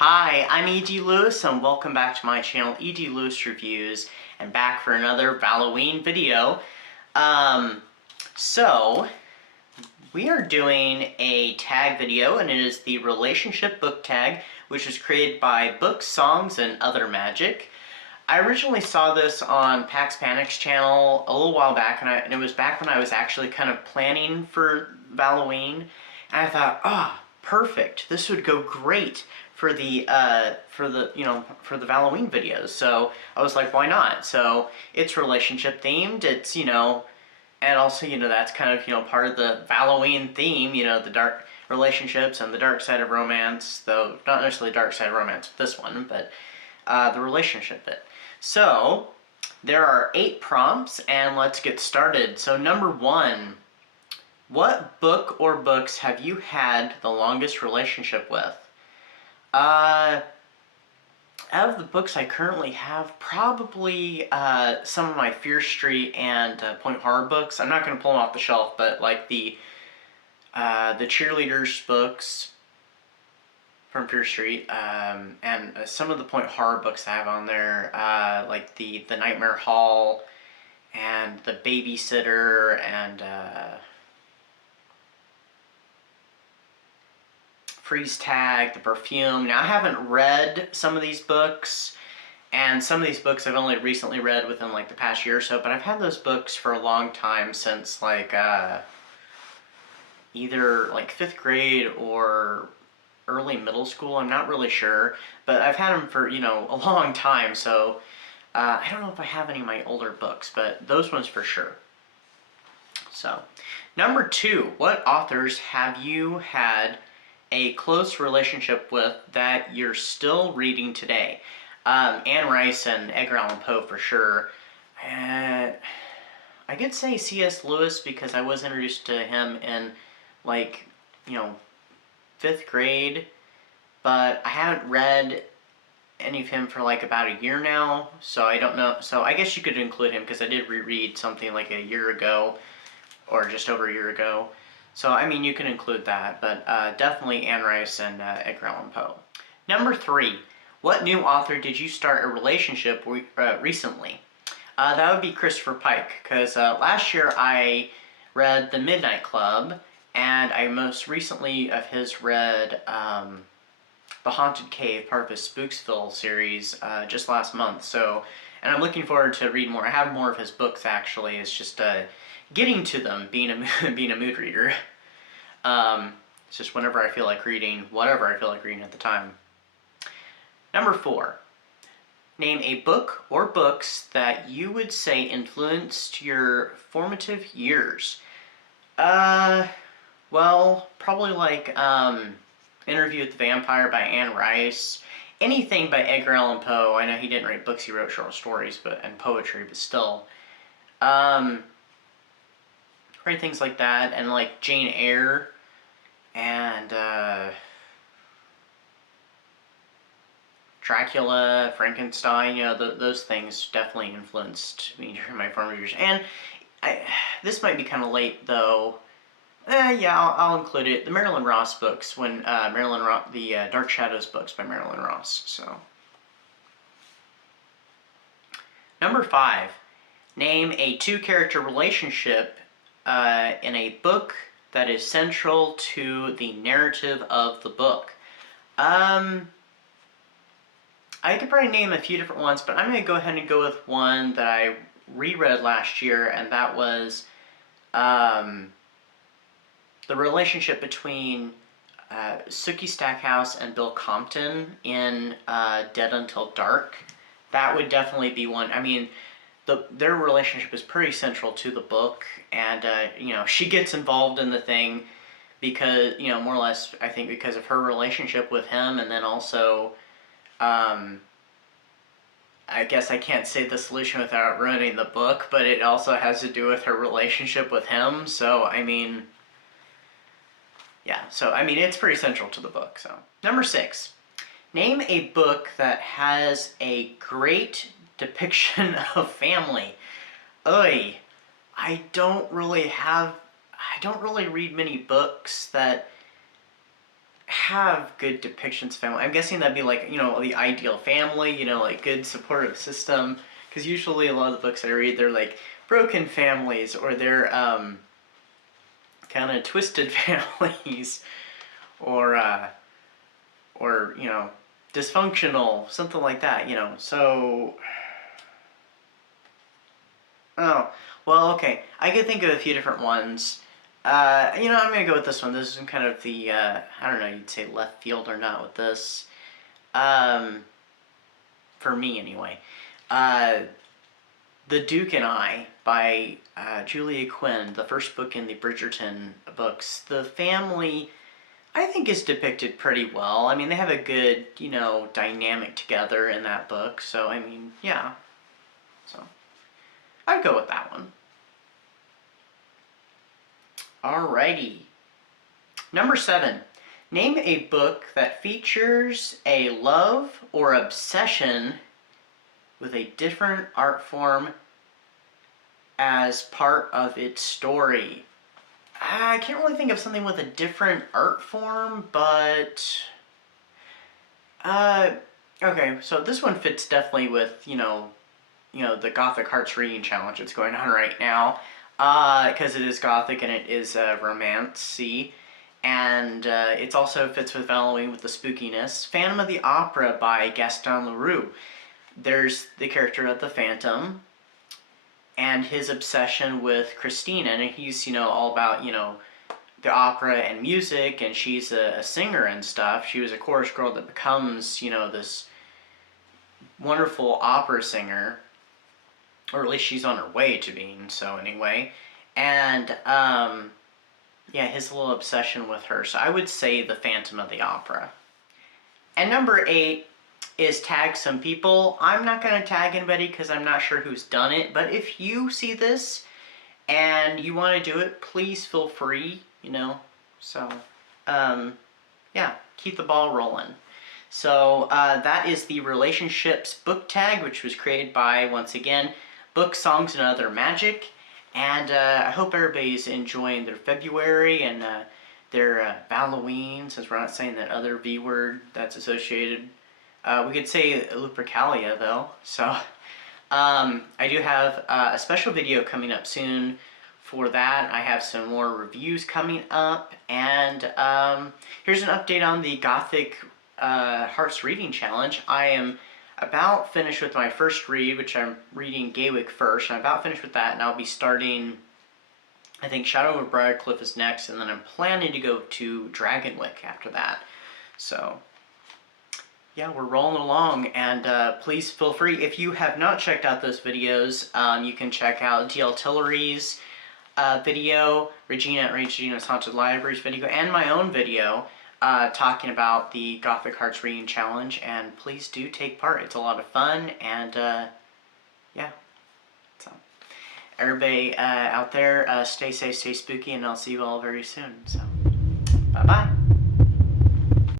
Hi, I'm E.D. Lewis and welcome back to my channel E.D. Lewis Reviews and back for another Valoween video. So we are doing a tag video and it is the relationship book tag, which was created by Books, Songs, and Other Magic. I originally saw this on Pax Panic's channel a little while back, and it was back when I was actually kind of planning for Valoween, and I thought, perfect, this would go great for the Valoween videos. So I was like, why not? So it's relationship themed. It's and also that's kind of part of the Valoween theme. The dark relationships and the dark side of romance, though not necessarily dark side of romance with this one, but the relationship bit. So there are 8 prompts, and let's get started. So number 1, what book or books have you had the longest relationship with? Out of the books I currently have, probably some of my Fear Street and Point Horror books. I'm not going to pull them off the shelf, but like the cheerleaders books from Fear Street, and some of the Point Horror books I have on there, like the Nightmare Hall, and the Babysitter, and Freeze Tag, the Perfume. Now I haven't read some of these books, and some of these books I've only recently read within like the past year or so, but I've had those books for a long time, since like either like 5th grade or early middle school. I'm not really sure, but I've had them for a long time, so I don't know if I have any of my older books, but those ones for sure. So number 2, what authors have you had a close relationship with that you're still reading today? Anne Rice and Edgar Allan Poe for sure. I could say C.S. Lewis, because I was introduced to him in like 5th grade, but I haven't read any of him for like about a year now, so I don't know. So I guess you could include him, because I did reread something like a year ago, or just over a year ago. So I mean, you can include that, but definitely Anne Rice and Edgar Allan Poe. Number 3, what new author did you start a relationship with recently? That would be Christopher Pike, because last year I read The Midnight Club, and I most recently of his read The Haunted Cave, part of his Spooksville series, just last month. So, and I'm looking forward to reading more. I have more of his books actually. It's just getting to them, being a mood reader. It's just whenever I feel like reading, whatever I feel like reading at the time. Number 4, name a book or books that you would say influenced your formative years. Well, probably like Interview with the Vampire by Anne Rice. Anything by Edgar Allan Poe. I know he didn't write books, he wrote short stories and poetry, but still. Write things like that, and like Jane Eyre, and Dracula, Frankenstein. Those things definitely influenced me during my formative years. And this might be kind of late though. Yeah, I'll include it. The Marilyn Ross books, when the Dark Shadows books by Marilyn Ross. So, number 5, name a 2-character relationship in a book that is central to the narrative of the book. I could probably name a few different ones, but I'm going to go ahead and go with one that I reread last year, and that was the relationship between Sookie Stackhouse and Bill Compton in Dead Until Dark. That would definitely be one. I mean, their relationship is pretty central to the book, and she gets involved in the thing because more or less, I think, because of her relationship with him, and then also I guess I can't say the solution without ruining the book, but it also has to do with her relationship with him. So I mean, yeah, so I mean, it's pretty central to the book. So number 6, name a book that has a great depiction of family. I don't really read many books that have good depictions of family. I'm guessing that'd be like, the ideal family, like good supportive system. Because usually a lot of the books I read, they're like broken families, or they're kind of twisted families, or dysfunctional, something like that, So, oh, well, okay. I could think of a few different ones. I'm gonna go with this one. This is kind of the, I don't know, you'd say left field or not with this. For me, anyway. The Duke and I by Julia Quinn, the first book in the Bridgerton books. The family, I think, is depicted pretty well. I mean, they have a good, dynamic together in that book. So, I mean, yeah. So, I'd go with that one. Alrighty. Number 7. Name a book that features a love or obsession with a different art form as part of its story. I can't really think of something with a different art form, but... okay, so this one fits definitely with, the Gothic Hearts Reading Challenge that's going on right now. Because it is Gothic and it is romance-y. And it also fits with Valoween with the spookiness. Phantom of the Opera by Gaston Leroux. There's the character of the Phantom and his obsession with Christina, and he's, all about, the opera and music, and she's a singer and stuff. She was a chorus girl that becomes, this wonderful opera singer, or at least she's on her way to being so anyway. And, yeah, his little obsession with her. So I would say the Phantom of the Opera. And number 8 is tag some people. I'm not going to tag anybody because I'm not sure who's done it, but if you see this and you want to do it, please feel free, So, yeah, keep the ball rolling. So, that is the Relationships book tag, which was created by, once again, Book, Songs, and Other Magic. And I hope everybody's enjoying their February and their Valoween, since we're not saying that other V word that's associated. We could say Lupercalia, though. So, I do have a special video coming up soon for that. I have some more reviews coming up. And here's an update on the Gothic Hearts Reading Challenge. I am about finished with my first read, which I'm reading Gaywick first. I'm about finished with that, and I'll be starting, I think, Shadow of Briarcliff is next, and then I'm planning to go to Dragonwick after that. So, yeah, we're rolling along, and please feel free. If you have not checked out those videos, you can check out DL Tillery's video, Regina at Regina's Haunted Libraries video, and my own video talking about the Gothic Hearts Reading Challenge, and please do take part. It's a lot of fun, and yeah. So, everybody out there, stay safe, stay spooky, and I'll see you all very soon. So, bye-bye.